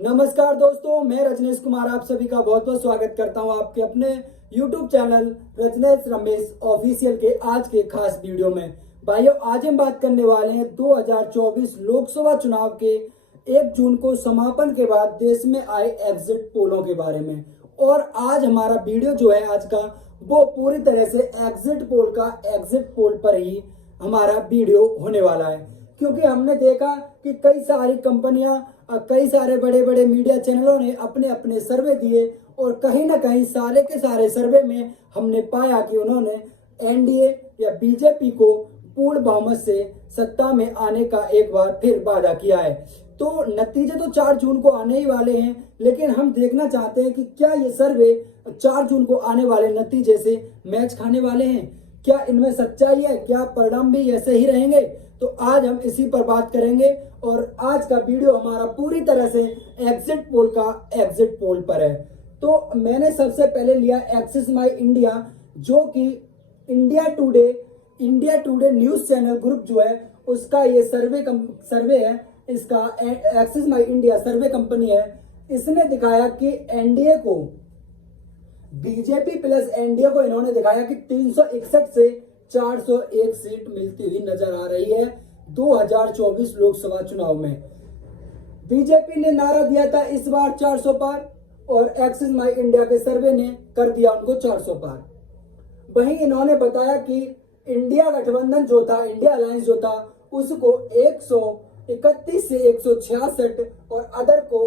नमस्कार दोस्तों, मैं रजनीश कुमार आप सभी का बहुत बहुत स्वागत करता हूं आपके अपने YouTube channel Rajneesh Ramesh official के आज के खास वीडियो में। भाइयों, आज हम बात करने वाले हैं 2024 लोकसभा चुनाव के 1 जून को समापन के बाद देश में आए एग्जिट पोलों के बारे में। और आज हमारा वीडियो जो है आज का, वो पूरी तरह से एग्जिट पोल पर ही हमारा वीडियो होने वाला है, क्योंकि हमने देखा कि कई सारी कंपनियां, कई सारे बड़े बड़े मीडिया चैनलों ने अपने अपने सर्वे दिए और कहीं ना कहीं सारे के सारे सर्वे में हमने पाया कि उन्होंने एनडीए या बीजेपी को पूर्ण बहुमत से सत्ता में आने का एक बार फिर वादा किया है। तो नतीजे तो 4 जून को आने ही वाले हैं, लेकिन हम देखना चाहते हैं कि क्या ये सर्वे 4 जून को आने वाले नतीजे से मैच खाने वाले हैं, क्या इनमें सच्चाई है, क्या परिणाम भी ऐसे ही रहेंगे। तो आज हम इसी पर बात करेंगे और आज का वीडियो हमारा पूरी तरह से एग्जिट पोल पर है। तो मैंने सबसे पहले लिया एक्सिस माई इंडिया, जो कि India today news channel group जो है उसका ये सर्वे है। इसका एक्सिस माई इंडिया सर्वे कंपनी है। इसने दिखाया कि एनडीए को, बीजेपी प्लस एनडीए को इन्होंने दिखाया कि 361 से 401 सीट मिलती हुई नजर आ रही है 2024 लोकसभा चुनाव में। बीजेपी ने नारा दिया था इस बार 400 पार, और एक्सिस माई इंडिया के सर्वे ने कर दिया उनको 400 पार। वहीं इन्होंने बताया कि इंडिया गठबंधन जो था, इंडिया अलायंस जो था, उसको 131 से 166 और अदर को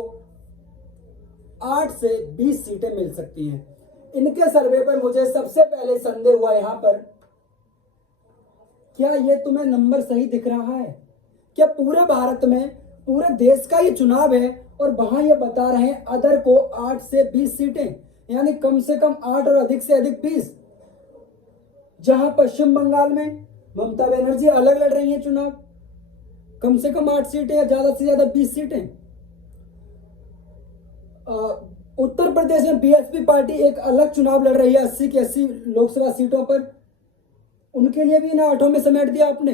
8 से 20 सीटें मिल सकती हैं। इनके सर्वे पर मुझे सबसे पहले संदेह हुआ यहाँ पर, क्या ये तुम्हें नंबर सही दिख रहा है? क्या पूरे भारत में, पूरे देश का ये चुनाव है और वहां ये बता रहे हैं अदर को 8 से 20 सीटें, यानी कम से कम 8 और अधिक से अधिक 20। जहां पश्चिम बंगाल में ममता बनर्जी अलग लड़ रही हैं चुनाव, कम से कम 8 सीटें या ज्यादा से ज्यादा 20 सीटें। उत्तर प्रदेश में बीएसपी पार्टी एक अलग चुनाव लड़ रही है 80 की 80 लोकसभा सीटों पर, उनके लिए भी इन 8 में समेट दिया आपने।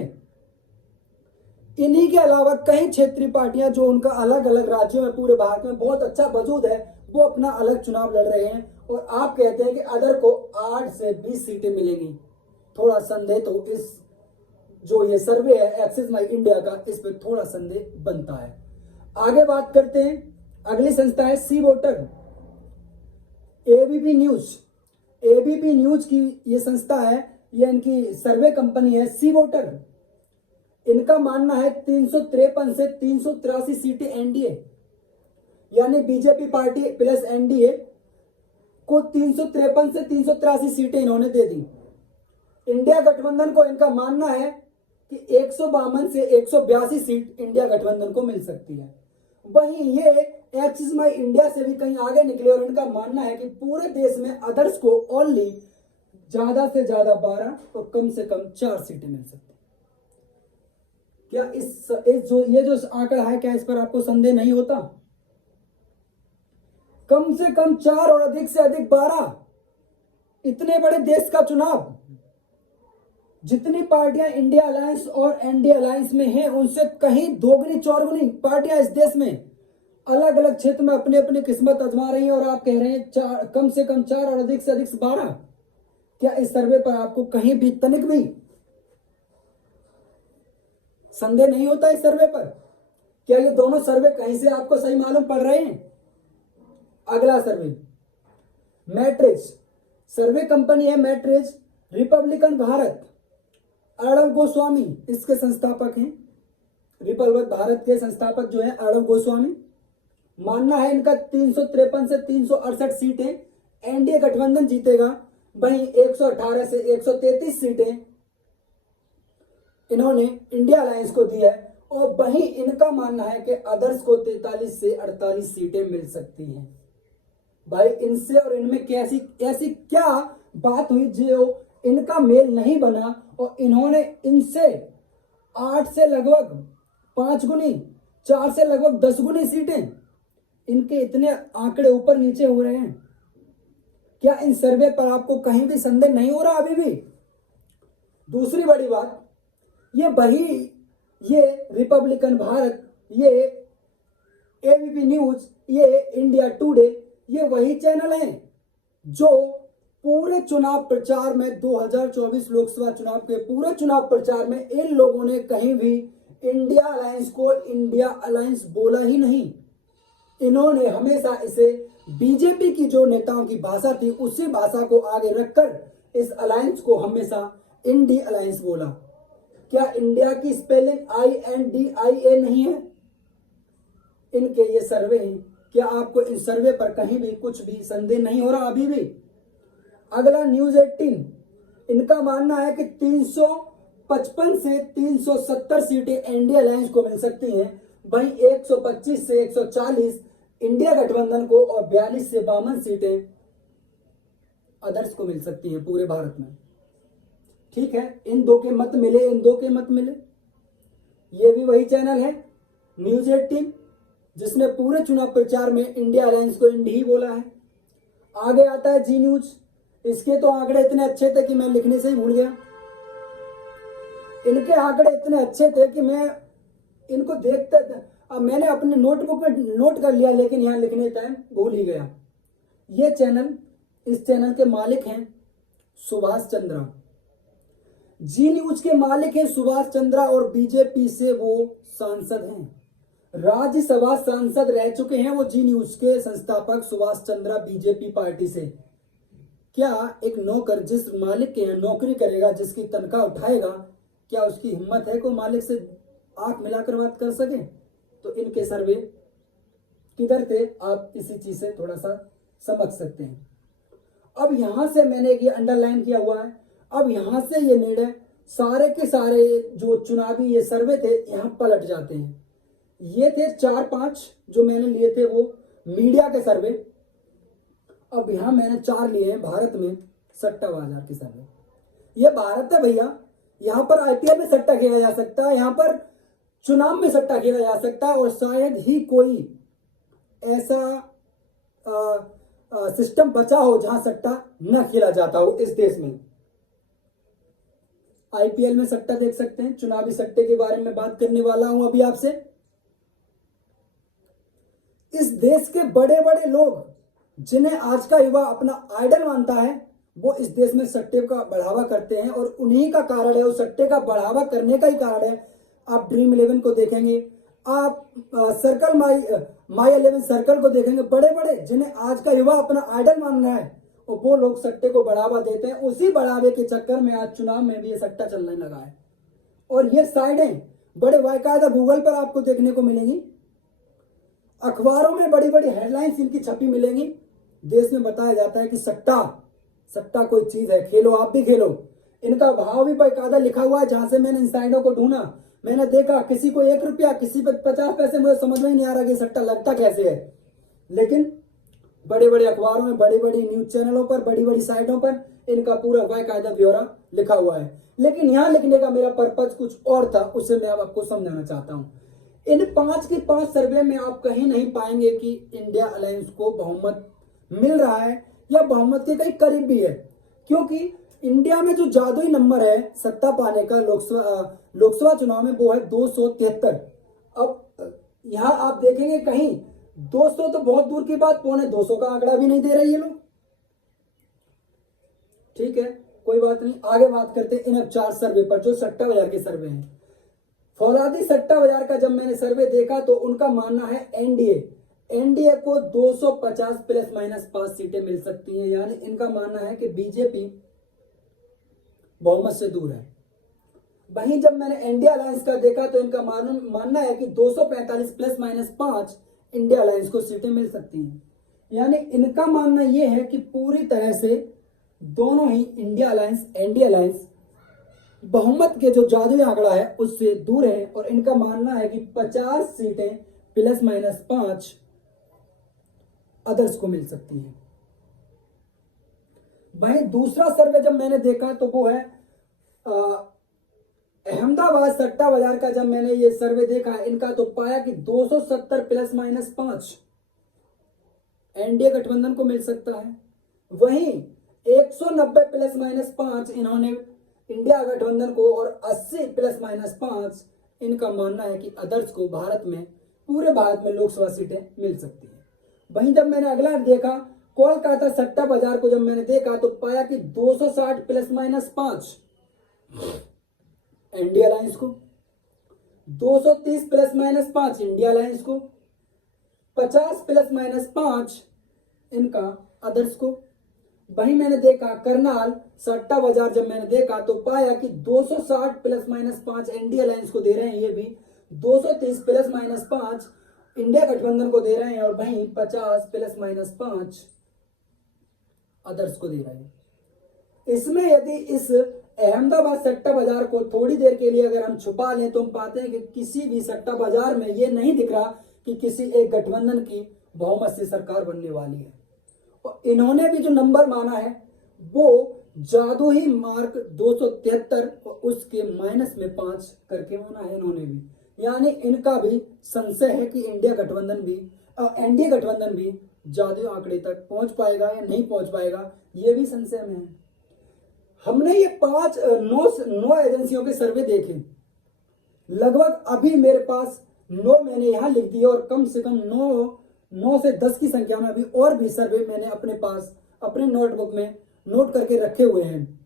इन्हीं के अलावा कई क्षेत्रीय पार्टियां जो उनका अलग अलग राज्यों में, पूरे भारत में बहुत अच्छा वजूद है, वो अपना अलग चुनाव लड़ रहे हैं और आप कहते हैं कि अदर को 8 से 20 सीटें मिलेंगी। थोड़ा संदेह तो इस जो ये सर्वे है एक्सिस माई इंडिया का, इस पर थोड़ा संदेह बनता है। आगे बात करते हैं, अगली संस्था है सी वोटर, एबीपी न्यूज की ये संस्था है, ये इनकी सर्वे कंपनी है सी वोटर। इनका मानना है 353 से 383 सीटें एनडीए, यानी बीजेपी पार्टी प्लस एनडीए को 353 से 383 सीटें इन्होंने दे दी। इंडिया गठबंधन को इनका मानना है कि 152 से 182 सीट इंडिया गठबंधन को मिल सकती है। वहीं ये एक्सिस माई इंडिया से भी कहीं आगे निकले और इनका मानना है कि पूरे देश में अदर्स को ओनली ज्यादा से ज्यादा 12 और कम से कम 4 सीटें मिल सकती। क्या ये जो आंकड़ा है, क्या इस पर आपको संदेह नहीं होता? कम से कम 4 और अधिक से अधिक 12, इतने बड़े देश का चुनाव, जितनी पार्टियां इंडिया अलायंस और एनडीए अलायंस में हैं उनसे कहीं दोगुनी चौगुनी पार्टियां इस देश में अलग अलग क्षेत्र में अपनी अपनी किस्मत आजमा रही हैं, और आप कह रहे हैं कम से कम 4 और अधिक से अधिक 12। क्या इस सर्वे पर आपको कहीं भी तनिक भी संदेह नहीं होता? इस सर्वे पर क्या ये दोनों सर्वे कहीं से आपको सही मालूम पड़ रहे हैं? अगला सर्वे मैट्रिक्स सर्वे कंपनी है, मैट्रिक्स रिपब्लिकन भारत, अर्णव गोस्वामी इसके संस्थापक हैं। रिपब्लिक भारत के संस्थापक जो हैं अर्णव गोस्वामी। मानना है इनका 353 से 368 सीटें एनडीए गठबंधन जीतेगा। वहीं 118 से 133 सीटें इन्होंने इंडिया अलायंस को दी है, और वहीं इनका मानना है कि अदर्स को 43 से 48 सीटें मिल सकती हैं। भाई, इनसे और इनमें कैसी ऐसी क्या बात हुई जो इनका मेल नहीं बना, और इन्होंने इनसे 8 से लगभग 5 गुनी, 4 से लगभग 10 गुनी सीटें, इनके इतने आंकड़े ऊपर नीचे हो रहे हैं। क्या इन सर्वे पर आपको कहीं भी संदेह नहीं हो रहा अभी भी? दूसरी बड़ी बात, ये रिपब्लिकन भारत, ये एबीपी न्यूज, ये इंडिया टुडे, ये वही चैनल हैं जो पूरे चुनाव प्रचार में 2024 लोकसभा चुनाव के पूरे चुनाव प्रचार में इन लोगों ने कहीं भी इंडिया अलायंस को इंडिया अलायंस बोला ही नहीं। इन्होंने हमेशा इसे बीजेपी की जो नेताओं की भाषा थी उसी भाषा को आगे रखकर इस अलायंस को हमेशा इंडी अलायंस बोला। क्या इंडिया की स्पेलिंग INDIA नहीं है? इनके ये सर्वे हैं, क्या आपको इन सर्वे पर कहीं भी कुछ भी संदेह नहीं हो रहा अभी भी? अगला न्यूज 18, इनका मानना है कि 355 से 370 सीटें इंडिया अलायंस को मिल सकती हैं, वहीं 125 से 140 इंडिया गठबंधन को और 42 से 52 सीटें अदर्स को मिल सकती हैं पूरे भारत में। ठीक है, इन दो के मत मिले, इन दो के मत मिले। ये भी वही चैनल है न्यूज 18 जिसने पूरे चुनाव प्रचार में इंडिया अलायंस को इंडी ही बोला है। आगे आता है जी न्यूज, इसके तो आंकड़े इतने अच्छे थे कि मैं लिखने से ही भूल गया। इनके आंकड़े इतने अच्छे थे कि मैं इनको देखते थे, अब मैंने अपने नोटबुक में नोट कर लिया लेकिन यहाँ लिखने टाइम भूल ही गया। ये चैनल, इस चैनल के मालिक हैं सुभाष चंद्रा। जी न्यूज के मालिक हैं सुभाष चंद्रा और बीजेपी से वो सांसद हैं, राज्यसभा सांसद रह चुके हैं वो जी न्यूज के संस्थापक सुभाष चंद्रा बीजेपी पार्टी से। क्या एक नौकर जिस मालिक के यहाँ नौकरी करेगा, जिसकी तनख्वाह उठाएगा, क्या उसकी हिम्मत है कोई मालिक से आंख मिलाकर बात कर सके? तो इनके सर्वे किधर थे आप इसी चीज से थोड़ा सा समझ सकते हैं। अब यहां से मैंने ये अंडरलाइन किया हुआ है, अब यहां से ये निर्णय सारे के सारे जो चुनावी ये सर्वे थे यहां पलट जाते हैं। ये थे 4-5 जो मैंने लिए थे वो मीडिया के सर्वे। अब यहां मैंने 4 लिए हैं भारत में सट्टा बाजार के सर्वे। ये भारत है भैया, यहां पर IPL में सट्टा खेला जा सकता है, यहां पर चुनाव में सट्टा खेला जा सकता है और शायद ही कोई ऐसा सिस्टम बचा हो जहां सट्टा न खेला जाता हो इस देश में। IPL में सट्टा देख सकते हैं, चुनावी सट्टे के बारे में बात करने वाला हूं अभी आपसे। इस देश के बड़े बड़े लोग जिन्हें आज का युवा अपना आइडल मानता है वो इस देश में सट्टे का बढ़ावा करते हैं और उन्हीं का कारण है, उस सट्टे का बढ़ावा करने का ही कारण है। आप ड्रीम 11 को देखेंगे, आप सर्कल माई 11 सर्कल को देखेंगे, बड़े बड़े जिन्हें आज का युवा अपना आइडल मान रहा है और वो लोग सट्टे को बढ़ावा देते हैं। उसी बढ़ावे के चक्कर में आज चुनाव में भी ये सट्टा चलने लगा है और ये साइडें बड़े बाकायदा गूगल पर आपको देखने को मिलेंगी, अखबारों में बड़ी बड़ी हेडलाइंस इनकी छपी मिलेंगी। देश में बताया जाता है कि सट्टा कोई चीज है, खेलो आप भी खेलो। इनका भाव भी बाकायदा लिखा हुआ है। जहां से मैंने इन साइडों को ढूंढा, मैंने देखा किसी को 1 रुपया, किसी पर 50 पैसे, मुझे समझ में ही नहीं आ रहा कि सट्टा लगता कैसे है। लेकिन बड़े बड़े अखबारों में, बड़ी बड़ी न्यूज चैनलों पर, बड़ी बड़ी साइटों पर इनका पूरा बाकायदा ब्यौरा लिखा हुआ है। लेकिन यहां लिखने का मेरा पर्पज कुछ और था, उसे मैं अब आपको समझाना चाहता हूं। इन 5 की 5 सर्वे में आप कहीं नहीं पाएंगे कि इंडिया अलायंस को बहुमत मिल रहा है या बहुमत के कहीं करीब भी है, क्योंकि इंडिया में जो जादुई नंबर है सत्ता पाने का लोकसभा चुनाव में वो है 273। अब यहां आप देखेंगे कहीं 200 तो बहुत दूर की बात, 250 का आंकड़ा भी नहीं दे रहे ये लोग। ठीक है, कोई बात नहीं, आगे बात करते हैं इन 4 सर्वे पर जो सट्टा बाजार के सर्वे हैं। फौलादी सट्टा बाजार का जब मैंने सर्वे देखा तो उनका मानना है एनडीए को 250 ± 5 सीटें मिल सकती हैं, यानी इनका मानना है कि बीजेपी बहुमत से दूर है। वहीं जब मैंने इंडिया अलायंस का देखा तो इनका मानना है कि 245 ± 5 इंडिया अलायंस को सीटें मिल सकती हैं। यानी इनका मानना यह है कि पूरी तरह से दोनों ही इंडिया अलायंस बहुमत के जो जादुई आंकड़ा है उससे दूर है और इनका मानना है कि 50 सीटें ± 5 अदर्स को मिल सकती हैं। वहीं दूसरा सर्वे जब मैंने देखा तो वो है अहमदाबाद सट्टा बाजार का। जब मैंने ये सर्वे देखा इनका तो पाया कि 270 ± 5 एनडीए गठबंधन को मिल सकता है। वहीं 190 ± 5 इन्होंने इंडिया गठबंधन को और 80 ± 5 इनका मानना है कि अदर्स को भारत में पूरे भारत में लोकसभा सीटें मिल सकती हैं। वहीं जब मैंने अगला देखा कोलकाता सट्टा बाजार को, जब मैंने देखा तो पाया कि 260 प्लस माइनस 5 इंडिया अलायंस को, 230 प्लस माइनस 5 इंडिया अलायंस को, 50 प्लस माइनस 5 इनका अदर्स को। वहीं मैंने देखा करनाल सट्टा बाजार, जब मैंने देखा तो पाया कि 260 प्लस माइनस 5 इंडिया अलायंस को दे रहे हैं, ये भी 230 प्लस माइनस 5 इंडिया गठबंधन को दे रहे हैं, और वहीं 50 प्लस माइनस 5 अदर्स को दे रहे हैं। इसमें यदि इस अहमदाबाद सट्टा बाजार को थोड़ी देर के लिए अगर हम छुपा लें तो हम पाते हैं कि किसी भी सट्टा बाजार में ये नहीं दिख रहा कि किसी एक गठबंधन की बहुमत से सरकार बनने वाली है। और इन्होंने भी जो नंबर माना है वो जादू ही मार्क 273 और उसके माइनस में 5 करके माना है इन्होंने भी। यानी इनका भी संशय है कि एनडीए गठबंधन भी जादू आंकड़े तक पहुंच पाएगा या नहीं पहुंच पाएगा, ये भी संशय में है। हमने ये 9 एजेंसियों के सर्वे देखे, लगभग अभी मेरे पास 9 मैंने यहां लिख दिए, और कम से कम 9 से 10 की संख्या में अभी और भी सर्वे मैंने अपने पास अपने नोटबुक में नोट करके रखे हुए हैं।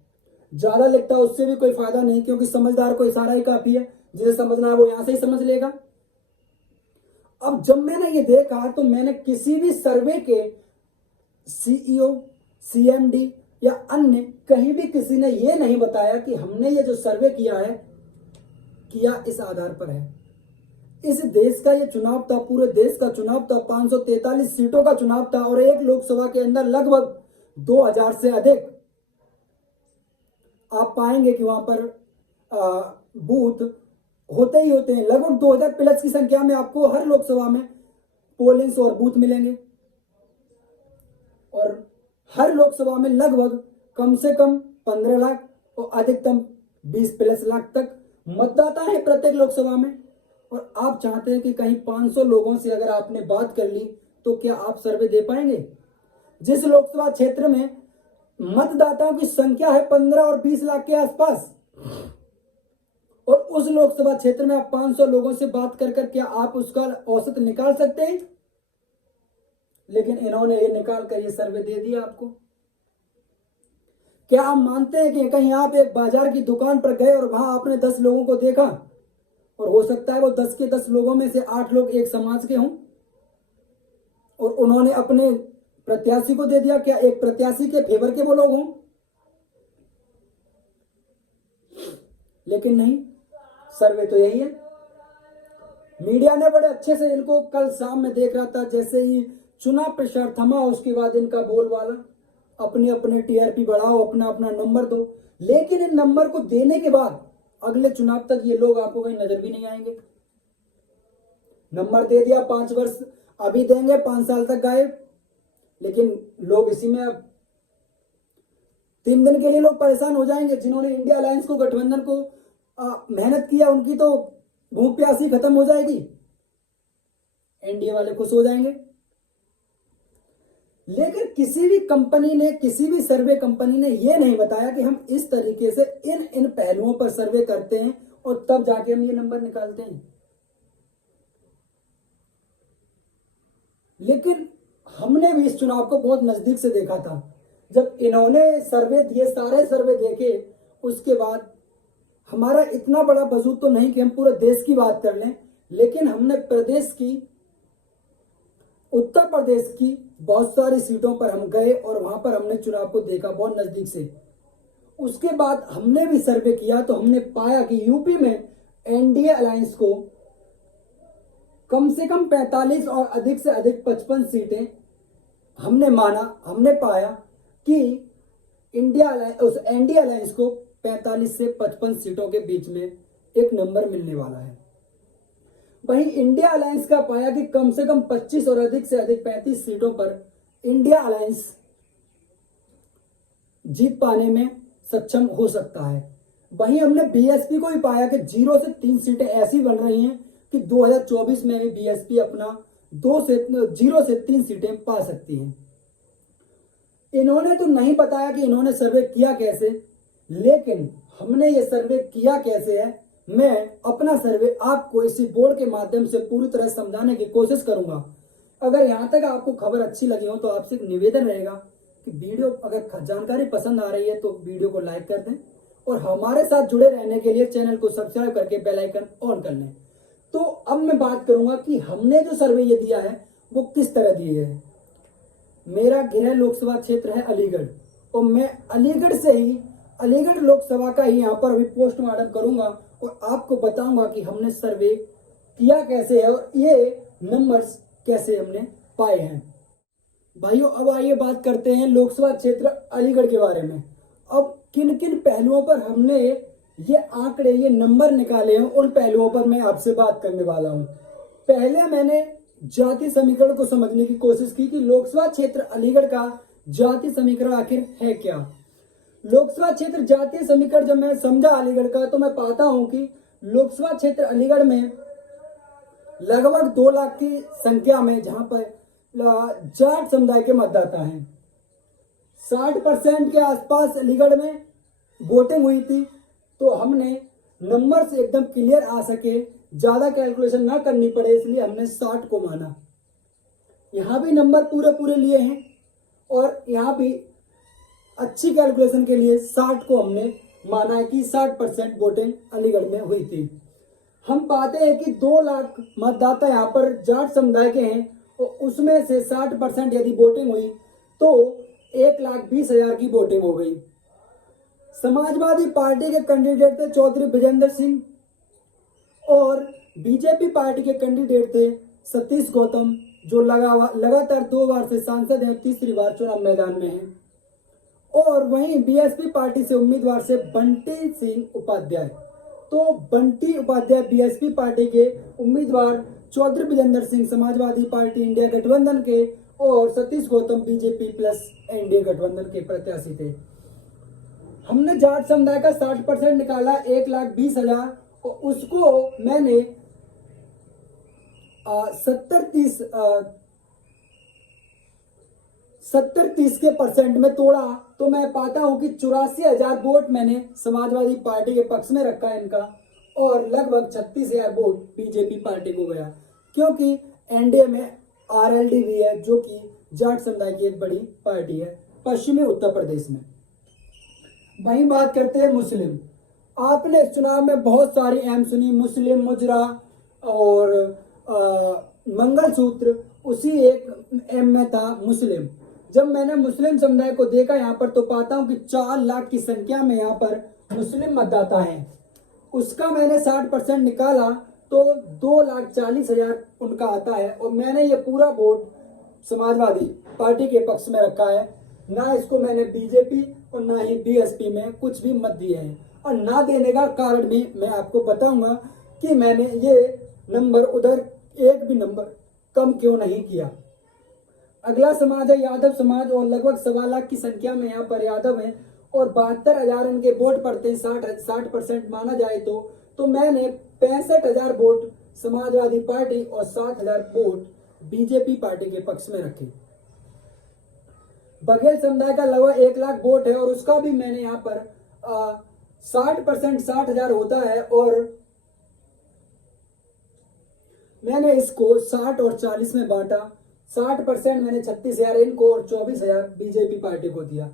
ज्यादा लिखता उससे भी कोई फायदा नहीं, क्योंकि समझदार को इशारा ही काफी है, जिसे समझना है वो यहां से ही समझ लेगा। अब जब मैंने ये देखा तो मैंने किसी भी सर्वे के सीईओ, सीएमडी या अन्य कहीं भी किसी ने ये नहीं बताया कि हमने ये जो सर्वे किया इस आधार पर है। इस देश का ये चुनाव था, पूरे देश का चुनाव था, 543 सीटों का चुनाव था, और एक लोकसभा के अंदर लगभग 2000 से अधिक आप पाएंगे कि वहां पर बूथ होते ही होते हैं। लगभग 2000 प्लस की संख्या में आपको हर लोकसभा में पोलिंग्स और बूथ मिलेंगे, और हर लोकसभा में लगभग कम से कम 15 लाख और अधिकतम 20 प्लस लाख तक मतदाता है प्रत्येक लोकसभा में। और आप चाहते हैं कि कहीं 500 लोगों से अगर आपने बात कर ली तो क्या आप सर्वे दे पाएंगे? जिस लोकसभा क्षेत्र में मतदाताओं की संख्या है 15 और 20 लाख के आसपास, और उस लोकसभा क्षेत्र में आप 500 लोगों से बात कर क्या आप उसका औसत निकाल सकते हैं? लेकिन इन्होंने ये निकाल कर ये सर्वे दे दिया आपको। क्या आप मानते हैं कि कहीं आप एक बाजार की दुकान पर गए और वहां आपने 10 लोगों को देखा, और हो सकता है वो 10 के 10 लोगों में से 8 लोग एक समाज के हों, और उन्होंने अपने प्रत्याशी को दे दिया? क्या एक प्रत्याशी के फेवर के वो लोग हों? लेकिन नहीं, सर्वे तो यही है। मीडिया ने बड़े अच्छे से इनको, कल शाम में देख रहा था, जैसे ही चुनाव प्रचार थमा उसके बाद इनका बोलबाला, अपने अपने टीआरपी बढ़ाओ, अपना अपना नंबर दो। लेकिन इन नंबर को देने के बाद अगले चुनाव तक ये लोग आपको कहीं नजर भी नहीं आएंगे। नंबर दे दिया, 5 वर्ष अभी देंगे, 5 साल तक गायब। लेकिन लोग इसी में अब 3 दिन के लिए लोग परेशान हो जाएंगे। जिन्होंने इंडिया अलायंस को, गठबंधन को मेहनत किया, उनकी तो भूख प्यासी खत्म हो जाएगी, एनडीए वाले खुश हो जाएंगे। लेकिन किसी भी कंपनी ने, किसी भी सर्वे कंपनी ने यह नहीं बताया कि हम इस तरीके से इन पहलुओं पर सर्वे करते हैं और तब जाके हम ये नंबर निकालते हैं। लेकिन हमने भी इस चुनाव को बहुत नजदीक से देखा था। जब इन्होंने सर्वे दिए, सारे सर्वे देखे, उसके बाद हमारा इतना बड़ा वजूद तो नहीं कि हम पूरे देश की बात कर लें, लेकिन हमने प्रदेश की, उत्तर प्रदेश की बहुत सारी सीटों पर हम गए और वहां पर हमने चुनाव को देखा बहुत नजदीक से। उसके बाद हमने भी सर्वे किया तो हमने पाया कि यूपी में एनडीए अलायंस को कम से कम 45 और अधिक से अधिक 55 सीटें हमने पाया कि एनडीए अलायंस को 45 से 55 सीटों के बीच में एक नंबर मिलने वाला है। वहीं इंडिया अलायंस का पाया कि कम से कम 25 और अधिक से अधिक 35 सीटों पर इंडिया अलायंस जीत पाने में सक्षम हो सकता है। वहीं हमने बीएसपी को भी पाया कि 0 से 3 सीटें ऐसी बन रही हैं कि 2024 में भी बीएसपी अपना 0 से 3 सीटें पा सकती हैं। इन्होंने तो नहीं बताया कि इन्होंने सर्वे किया कैसे, लेकिन हमने ये सर्वे किया कैसे है मैं अपना सर्वे आपको इसी बोर्ड के माध्यम से पूरी तरह समझाने की कोशिश करूंगा। अगर यहाँ तक आपको खबर अच्छी लगी हो तो आपसे एक निवेदन रहेगा कि वीडियो अगर जानकारी पसंद आ रही है तो वीडियो को लाइक कर दें और हमारे साथ जुड़े रहने के लिए चैनल को सब्सक्राइब करके बेल आइकन ऑन कर लें। तो अब मैं बात करूंगा कि हमने जो सर्वे ये दिया है वो किस तरह दिए है। मेरा गृह लोकसभा क्षेत्र है अलीगढ़ और मैं अलीगढ़ लोकसभा का ही यहाँ पर अभी पोस्टमार्टम करूंगा और आपको बताऊंगा कि हमने सर्वे किया कैसे है और ये नंबर्स कैसे हमने पाए हैं। भाइयों अब आइए बात करते हैं लोकसभा क्षेत्र अलीगढ़ के बारे में। अब किन किन पहलुओं पर हमने ये आंकड़े ये नंबर निकाले हैं उन पहलुओं पर मैं आपसे बात करने वाला हूं। पहले मैंने जाति समीकरण को समझने की कोशिश की कि लोकसभा क्षेत्र अलीगढ़ का जाति समीकरण आखिर है क्या। लोकसभा क्षेत्र जातीय समीकरण जब मैं समझा अलीगढ़ का तो मैं पाता हूं कि लोकसभा क्षेत्र अलीगढ़ में लगभग 2 लाख की संख्या में जहां पर जाट समुदाय के मतदाता हैं। 60% के आसपास अलीगढ़ में वोटिंग हुई थी। तो हमने नंबर से एकदम क्लियर आ सके, ज्यादा कैलकुलेशन ना करनी पड़े, इसलिए हमने 60 को माना। यहां भी नंबर पूरे लिए हैं और यहां भी अच्छी कैलकुलेशन के लिए 60 को हमने माना है कि 60% वोटिंग अलीगढ़ में हुई थी। हम पाते हैं कि 2 लाख मतदाता यहाँ पर जाट समुदाय के हैं और उसमें से 60% यदि वोटिंग हुई तो 1,20,000 की वोटिंग हो गई। समाजवादी पार्टी के कैंडिडेट थे चौधरी विजेंद्र सिंह और बीजेपी पार्टी के कैंडिडेट थे सतीश गौतम, जो लगातार 2 बार से सांसद हैं, तीसरी बार चुनाव मैदान में हैं। और वहीं बीएसपी पार्टी से उम्मीदवार से बंटी सिंह उपाध्याय। तो बंटी उपाध्याय बीएसपी पार्टी के उम्मीदवार, चौधरी विजेंद्र सिंह समाजवादी पार्टी इंडिया गठबंधन के और Satish Gautam BJP plus NDA गठबंधन के प्रत्याशी थे। हमने जाट समुदाय का 60% निकाला 1,20,000 और उसको मैंने 70-30 के परसेंट में तोड़ा तो मैं पाता हूं कि 84,000 वोट मैंने समाजवादी पार्टी के पक्ष में रखा है इनका और लगभग 36,000 वोट बीजेपी पार्टी को गया, क्योंकि एनडीए में आरएलडी भी है जो कि जाट समुदाय की एक बड़ी पार्टी है पश्चिमी उत्तर प्रदेश में। वहीं बात करते हैं मुस्लिम। आपने इस चुनाव में बहुत सारी एम सुनी, मुस्लिम, मुजरा और मंगलसूत्र, उसी एक एम में था मुस्लिम। जब मैंने मुस्लिम समुदाय को देखा यहाँ पर तो पाता हूँ कि 4 लाख की संख्या में यहाँ पर मुस्लिम मतदाता हैं। उसका मैंने 60% निकाला तो 2,40,000 उनका आता है और मैंने ये पूरा वोट समाजवादी पार्टी के पक्ष में रखा है। ना इसको मैंने बीजेपी और ना ही बीएसपी में कुछ भी मत दिए हैं और ना देने का कारण भी मैं आपको बताऊंगा कि मैंने ये नंबर उधर एक भी नंबर कम क्यों नहीं किया। अगला समाज है यादव समाज और लगभग 1.25 लाख की संख्या में यहाँ पर यादव हैं और 72,000 इनके वोट पड़ते हैं। 60% माना जाए तो मैंने 65,000 वोट समाजवादी पार्टी और 7,000 वोट बीजेपी पार्टी के पक्ष में रखे। बघेल समुदाय का लगभग 1 लाख वोट है और उसका भी मैंने यहाँ पर 60% 60,000 होता है और मैंने इसको 60 और 40 में बांटा। 60% मैंने 36,000 इनको और 24,000 बीजेपी पार्टी को दिया।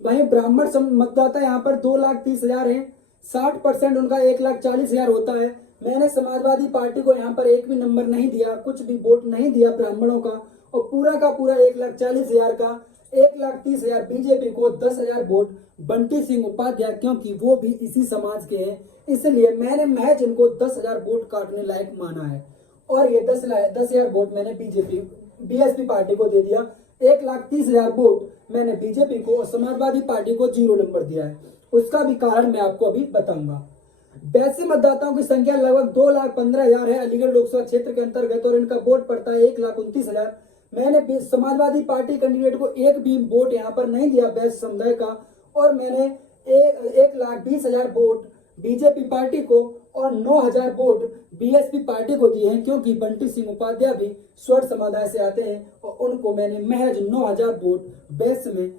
वहीं ब्राह्मण मतदाता यहाँ पर 2,30,000 है। 60% उनका 1,40,000 होता है। मैंने समाजवादी पार्टी को यहाँ पर एक भी नंबर नहीं दिया, कुछ भी वोट नहीं दिया ब्राह्मणों का और पूरा का पूरा 1,40,000 का 1,30,000 बीजेपी को, 10,000 वोट बंटी सिंह उपाध्याय, क्योंकि वो भी इसी समाज के हैं इसलिए मैंने महज इनको 10,000 वोट काटने लायक माना है और ये 10,000 वोट मैंने बीएसपी पार्टी को दे दिया। 1,30,000 वोट मैंने बीजेपी को और समाजवादी पार्टी को 0 नंबर दिया है। उसका भी कारण मैं आपको अभी बताऊंगा। वैसे मतदाताओं की संख्या लगभग 2,15,000 है अलीगढ़ लोकसभा क्षेत्र के अंतर्गत और इनका वोट पड़ता है 1,29,000। मैंने समाजवादी पार्टी कैंडिडेट को एक भी वोट यहाँ पर नहीं दिया वैश्य समुदाय का और मैंने 1,20,000 वोट बीजेपी पार्टी को और 9,000 वोट बीएसपी पार्टी को दिए हैं, क्योंकि बंटी सिंह उपाध्याय भी स्वर्ण समुदाय से आते हैं और उनको मैंने महज 9,000 वोट वैश्य में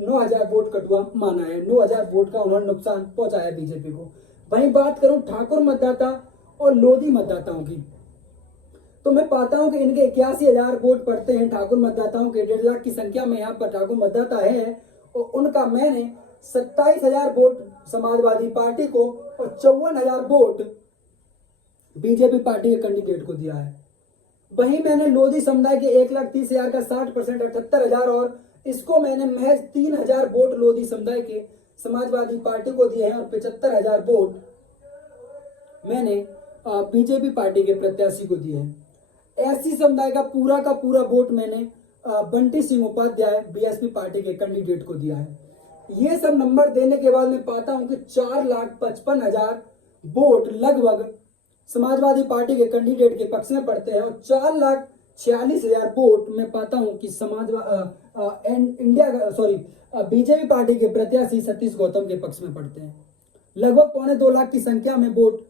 9,000 वोट कटुआ माना है। 9,000 वोट का उन्होंने नुकसान पहुंचाया बीजेपी को। वहीं बात करूं ठाकुर मतदाता और लोधी मतदाताओं की, तो मैं पाता हूं कि इनके 81,000 वोट पड़ते हैं ठाकुर मतदाताओं के। 1.5 लाख की संख्या में यहाँ पर ठाकुर मतदाता है और उनका मैंने 27,000 वोट समाजवादी पार्टी को और 54,000 वोट बीजेपी पार्टी के कैंडिडेट को दिया है। वहीं मैंने लोधी समुदाय के 1,30,000 का 60% 78,000 और इसको मैंने महज 3,000 वोट लोधी समुदाय के समाजवादी पार्टी को दिए हैं और 75,000 वोट मैंने बीजेपी पार्टी के प्रत्याशी को दिए हैं। एससी समुदाय का पूरा वोट मैंने बंटी सिंह उपाध्याय बीएसपी पार्टी के कैंडिडेट को दिया है। ये सब नंबर देने के बाद मैं पाता हूं कि 4,55,000 वोट लगभग समाजवादी पार्टी के कैंडिडेट के पक्ष में पड़ते हैं और 4,46,000 वोट मैं पाता हूं कि बीजेपी पार्टी के प्रत्याशी सतीश गौतम के पक्ष में पड़ते हैं। लगभग 2.25 लाख की संख्या में वोट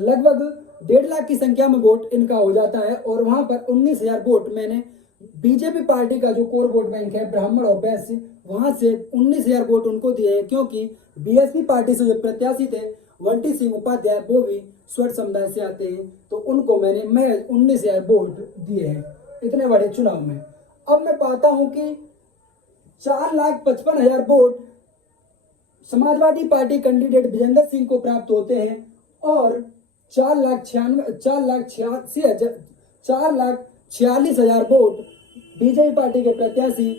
लगभग 1.5 लाख की संख्या में वोट इनका हो जाता है और वहां पर 19,000 वोट मैंने बीजेपी पार्टी का जो कोर वोट बैंक है ब्राह्मण और वैश्य, वहां से 19,000 वोट उनको दिए हैं, क्योंकि बीएसपी पार्टी से जो प्रत्याशी थे बंटी सिंह उपाध्याय वो भी स्वर समुदाय से आते हैं, तो उनको मैंने 19,000 वोट दिए हैं इतने बड़े चुनाव में। अब मैं पाता हूं कि 4,55,000 वोट समाजवादी पार्टी कैंडिडेट विजेंद्र सिंह को प्राप्त होते हैं और 4,46,000 वोट बीजेपी पार्टी के प्रत्याशी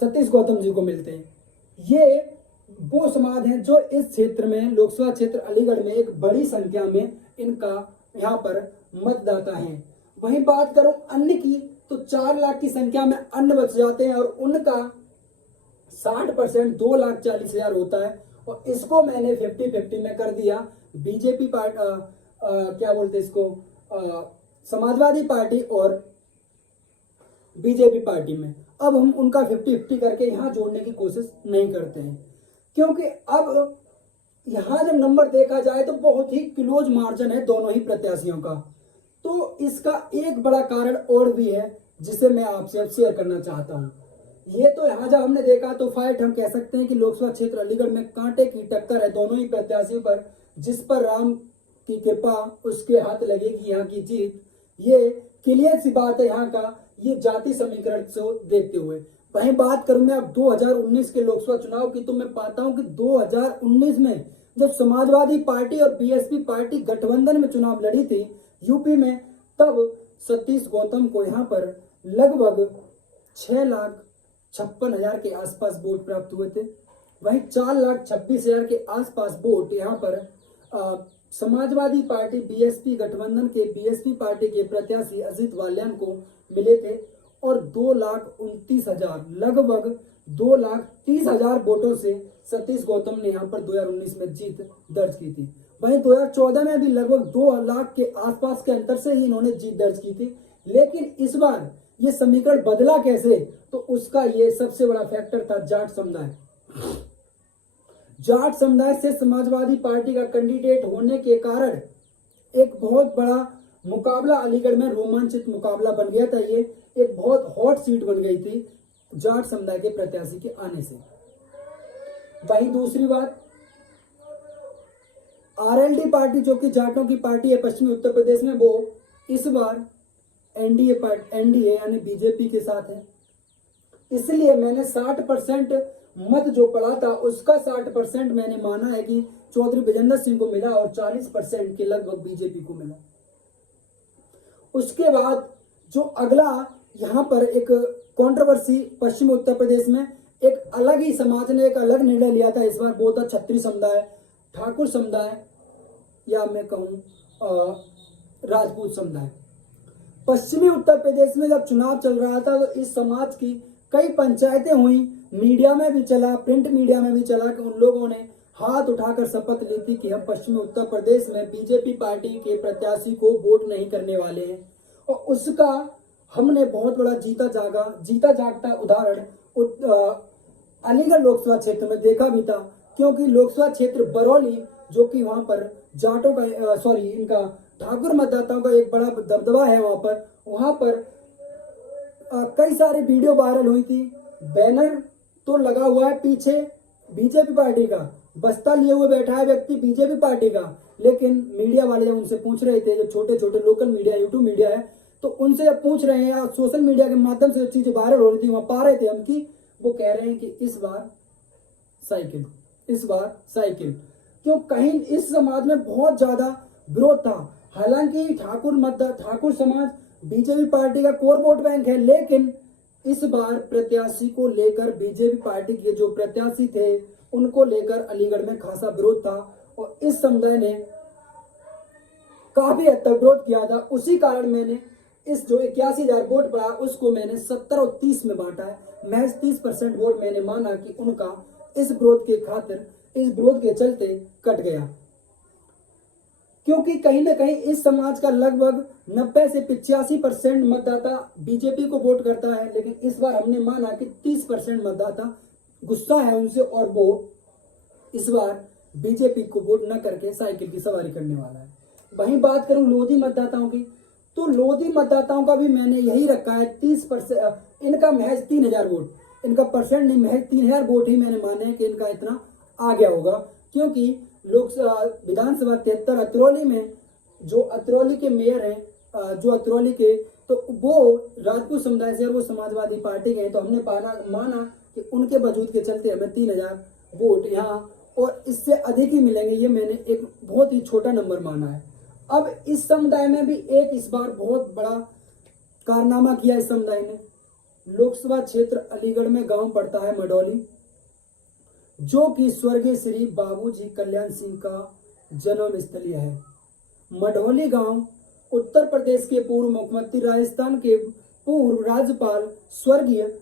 सतीश गौतम जी को मिलते हैं। ये वो समाज हैं जो इस क्षेत्र में लोकसभा क्षेत्र अलीगढ़ में एक बड़ी संख्या में इनका यहाँ पर मतदाता है। वहीं बात करूं अन्य की, तो 4 लाख की संख्या में अन्य बच जाते हैं और उनका 60% 2,40,000 होता है और इसको मैंने 50-50 में कर दिया बीजेपी पार्टी समाजवादी पार्टी और बीजेपी पार्टी में। अब हम उनका 50-50 करके यहाँ जोड़ने की कोशिश नहीं करते हैं, क्योंकि अब यहाँ जब नंबर देखा जाए तो बहुत ही क्लोज मार्जिन है दोनों ही प्रत्याशियों का। तो इसका एक बड़ा कारण और भी है जिसे मैं आपसे अब शेयर करना चाहता हूँ। ये तो यहाँ जब हमने देखा तो फाइट हम कह सकते हैं कि लोकसभा क्षेत्र अलीगढ़ में कांटे की टक्कर है दोनों ही प्रत्याशियों पर, जिस पर राम की कृपा उसके हाथ लगेगी यहाँ की जीत। ये क्लियर सी बात है यहाँ का ये जाति समीकरण से देखते हुए। वहीं बात करूं मैं अब 2019 के लोकसभा चुनाव की, तो मैं पाता हूं कि 2019 में जब समाजवादी पार्टी और बीएसपी पार्टी गठबंधन में चुनाव लड़ी थी यूपी में, तब सतीश गौतम को यहाँ पर लगभग 6,56,000 के आसपास वोट प्राप्त हुए थे। वहीं 4,26,000 के आसपास वोट यहाँ पर समाजवादी पार्टी बीएसपी गठबंधन के बीएसपी पार्टी के प्रत्याशी अजित वाल्यान को मिले थे और 2,29,000 लगभग 2,30,000 वोटों से सतीश गौतम ने यहाँ पर 2019 में जीत दर्ज की थी। वहीं 2014 में भी लगभग 2 लाख के आसपास के अंतर से ही इन्होंने जीत दर्ज की थी। लेकिन इस बार ये समीकरण बदला कैसे, तो उसका ये सबसे बड़ा फैक्टर था जाट समुदाय। जाट समुदाय से समाजवादी पार्टी का कैंडिडेट होने के कारण एक बहुत बड़ा मुकाबला अलीगढ़ में रोमांचित मुकाबला बन गया था। ये एक बहुत हॉट सीट बन गई थी जाट समुदाय के प्रत्याशी के आने से। वहीं दूसरी बात, आरएलडी पार्टी जो कि जाटों की पार्टी है पश्चिमी उत्तर प्रदेश में, वो इस बार एनडीए यानी बीजेपी के साथ है। इसलिए मैंने 60% मत जो पड़ा था उसका 60% मैंने माना है कि चौधरी विजेंद्र सिंह को मिला और 40% के लगभग बीजेपी को मिला। उसके बाद जो अगला यहाँ पर एक कंट्रोवर्सी पश्चिम उत्तर प्रदेश में एक अलग ही समाज ने एक अलग निर्णय लिया था इस बार, वो था क्षत्रिय समुदाय, ठाकुर समुदाय या मैं कहूँ राजपूत समुदाय। पश्चिमी उत्तर प्रदेश में जब चुनाव चल रहा था तो इस समाज की कई पंचायतें हुई, मीडिया में भी चला, प्रिंट मीडिया में भी चला कि उन लोगों ने हाथ उठाकर शपथ ली थी कि हम पश्चिमी उत्तर प्रदेश में बीजेपी पार्टी के प्रत्याशी को वोट नहीं करने वाले हैं। और उसका हमने बहुत बड़ा जीता जागता उदाहरण अलीगढ़ लोकसभा क्षेत्र में देखा भी था, क्योंकि लोकसभा क्षेत्र बरौली जो कि वहां पर जाटों का इनका ठाकुर मतदाताओं का एक बड़ा दबदबा है, वहां पर कई सारी वीडियो वायरल हुई थी। बैनर तो लगा हुआ है पीछे बीजेपी पार्टी का, बस्ता लिए हुए बैठा है व्यक्ति बीजेपी पार्टी का। लेकिन मीडिया वाले जब उनसे पूछ रहे थे, जो छोटे छोटे लोकल मीडिया, यूट्यूब मीडिया है, तो उनसे जब पूछ रहे हैं या सोशल मीडिया के माध्यम से जो चीजें वायरल हो रही थी वहां पा रहे थे हम कि वो कह रहे हैं कि इस बार साइकिल, इस बार साइकिल। क्यों? कहीं इस समाज में बहुत ज्यादा विरोध था। हालांकि ठाकुर समाज बीजेपी पार्टी का कोर वोट बैंक है, लेकिन इस बार प्रत्याशी को लेकर बीजेपी पार्टी के जो प्रत्याशी थे उनको लेकर अलीगढ़ में खासा विरोध था और इस समुदाय ने काफी हद तक विरोध किया था। उसी कारण मैंने इस जो 81,000 वोट पड़ा उसको मैंने 70 और 30 में बांटा है। महज 30% वोट मैंने माना कि उनका इस विरोध के खातिर, इस विरोध के चलते कट गया। क्योंकि कहीं ना कहीं इस समाज का लगभग 90 से 85% मतदाता बीजेपी को वोट करता है, लेकिन इस बार हमने माना कि 30% मतदाता गुस्सा है उनसे और वो इस बार बीजेपी को वोट न करके साइकिल की सवारी करने वाला है। वहीं बात करूं लोधी मतदाताओं की, तो लोधी मतदाताओं का भी मैंने यही रखा है 30%। इनका महज 3,000 वोट, इनका परसेंट नहीं, महज 3,000 वोट ही मैंने माने हैं कि इनका इतना आ गया होगा। क्योंकि लोकसभा विधानसभा 73 अतरौली में जो अतरौली के मेयर हैं, जो अतरौली के, तो वो राजपूत समुदाय से और वो समाजवादी पार्टी के हैं, तो हमने माना कि उनके वजूद के चलते हमें 3,000 वोट यहाँ और इससे अधिक ही मिलेंगे, ये मैंने एक बहुत ही छोटा नंबर माना है। अब इस समुदाय में भी एक इस बार बहुत बड़ा कारनामा किया इस समुदाय ने। लोकसभा क्षेत्र अलीगढ़ में गांव पड़ता है मडौली, जो कि स्वर्गीय श्री बाबूजी कल्याण सिंह का जन्म स्थलीय है। मडौली गांव उत्तर प्रदेश के पूर्व मुख्यमंत्री, राजस्थान के पूर्व राज्यपाल स्वर्गीय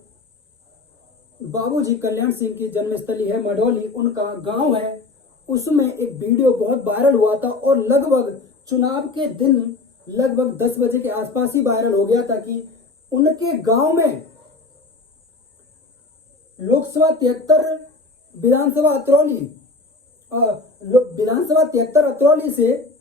बाबूजी कल्याण सिंह की जन्मस्थली है। मडौली उनका गांव है। उसमें एक वीडियो बहुत वायरल हुआ था और लगभग चुनाव के दिन लगभग 10 बजे के आसपास ही वायरल हो गया था कि उनके गांव में लोकसभा 73 विधानसभा अतरौली से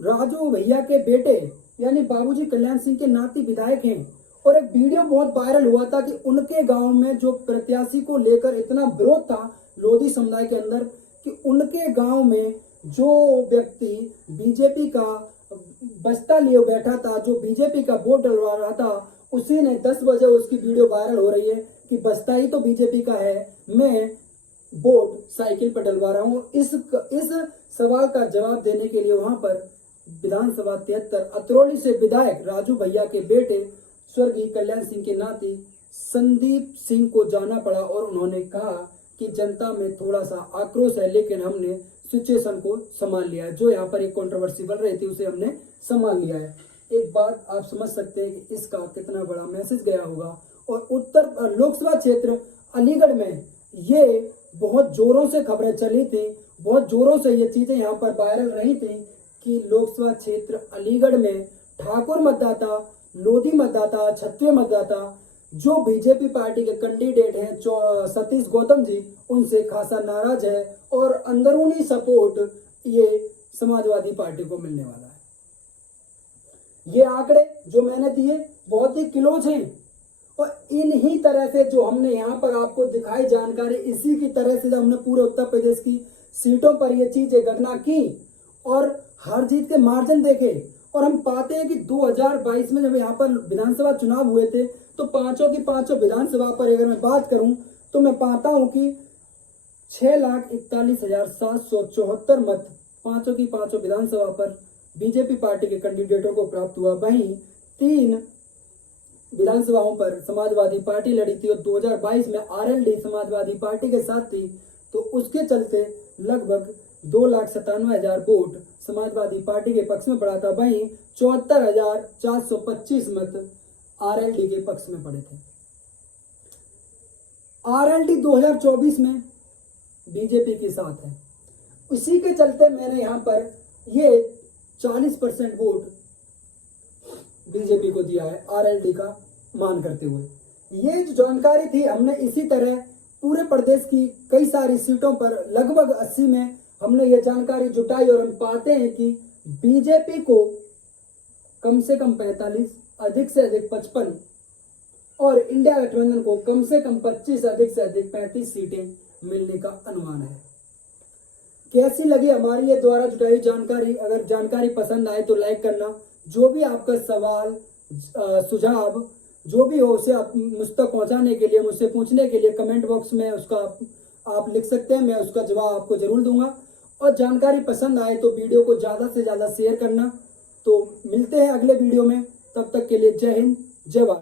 राजू भैया के बेटे यानी बाबूजी कल्याण सिंह के नाती विधायक हैं। और एक वीडियो बहुत वायरल हुआ था कि उनके गांव में जो प्रत्याशी को लेकर इतना विरोध था लोधी समुदाय के अंदर कि उनके गांव में जो व्यक्ति बीजेपी का बस्ता लिए बैठा था, जो बीजेपी का वोट डलवा रहा था, उसी ने 10 बजे उसकी वीडियो वायरल हो रही है कि बस्ता ही तो बीजेपी का है, मैं वोट साइकिल पर डलवा रहा हूं। इस सवाल का जवाब देने के लिए वहां पर विधानसभा 73 अतरौली से विधायक राजू भैया के बेटे स्वर्गीय कल्याण सिंह के नाती संदीप सिंह को जाना पड़ा और उन्होंने कहा कि जनता में थोड़ा सा आक्रोश है, लेकिन हमने सिचुएशन को संभाल लिया है। जो यहाँ पर एक कंट्रोवर्सी बन रही थी उसे हमने संभाल लिया है। एक बात आप समझ सकते हैं कि इसका कितना बड़ा मैसेज गया होगा। और उत्तर लोकसभा क्षेत्र अलीगढ़ में ये बहुत जोरों से खबरें चली थी, बहुत जोरों से ये चीजें यहाँ पर वायरल रही थी कि लोकसभा क्षेत्र अलीगढ़ में ठाकुर मतदाता, लोधी मतदाता, क्षत्रिय मतदाता जो बीजेपी पार्टी के कैंडिडेट हैं सतीश गौतम जी, उनसे खासा नाराज है और अंदरूनी सपोर्ट ये समाजवादी पार्टी को मिलने वाला है। ये आंकड़े जो मैंने दिए बहुत ही क्लोज हैं और इन्हीं तरह से जो हमने यहाँ पर आपको दिखाई जानकारी, इसी की तरह से जब हमने पूरे उत्तर प्रदेश की सीटों पर ये चीजें गणना की और हार जीत के मार्जिन देखे और हम पाते हैं कि 2022 में जब यहाँ पर विधानसभा चुनाव हुए थे तो पांचों की पांचों विधानसभा पर अगर मैं बात करूं तो मैं पाता हूं कि 6,41,774 मत पांचों की पांचों विधानसभा पर बीजेपी पार्टी के कैंडिडेटों को प्राप्त हुआ। वहीं 3 विधानसभाओं पर समाजवादी पार्टी लड़ी थी और 2022 में आरएलडी समाजवादी पार्टी के साथ थी, तो उसके चलते लगभग 2,97,000 वोट समाजवादी पार्टी के पक्ष में पड़ा था। वहीं 74,425 मत आरएलडी के पक्ष में पड़े थे। आरएलडी 2024 में बीजेपी के साथ है। इसी के चलते मैंने यहां पर ये 40% वोट बीजेपी को दिया है आरएलडी का मान करते हुए। ये जो जानकारी थी हमने इसी तरह पूरे प्रदेश की कई सारी सीटों पर लगभग 80 में हमने ये जानकारी जुटाई और हम पाते हैं कि बीजेपी को कम से कम 45, अधिक से अधिक 55 और इंडिया गठबंधन को कम से कम 25, अधिक से अधिक 35 सीटें मिलने का अनुमान है। कैसी लगी हमारी ये द्वारा जुटाई जानकारी? अगर जानकारी पसंद आए तो लाइक करना। जो भी आपका सवाल सुझाव जो भी हो उसे आप मुझ तक पहुंचाने के लिए, मुझसे पूछने के लिए कमेंट बॉक्स में उसका आप लिख सकते हैं, मैं उसका जवाब आपको जरूर दूंगा। और जानकारी पसंद आए तो वीडियो को ज़्यादा से ज़्यादा शेयर करना। तो मिलते हैं अगले वीडियो में, तब तक के लिए जय हिंद, जय भारत।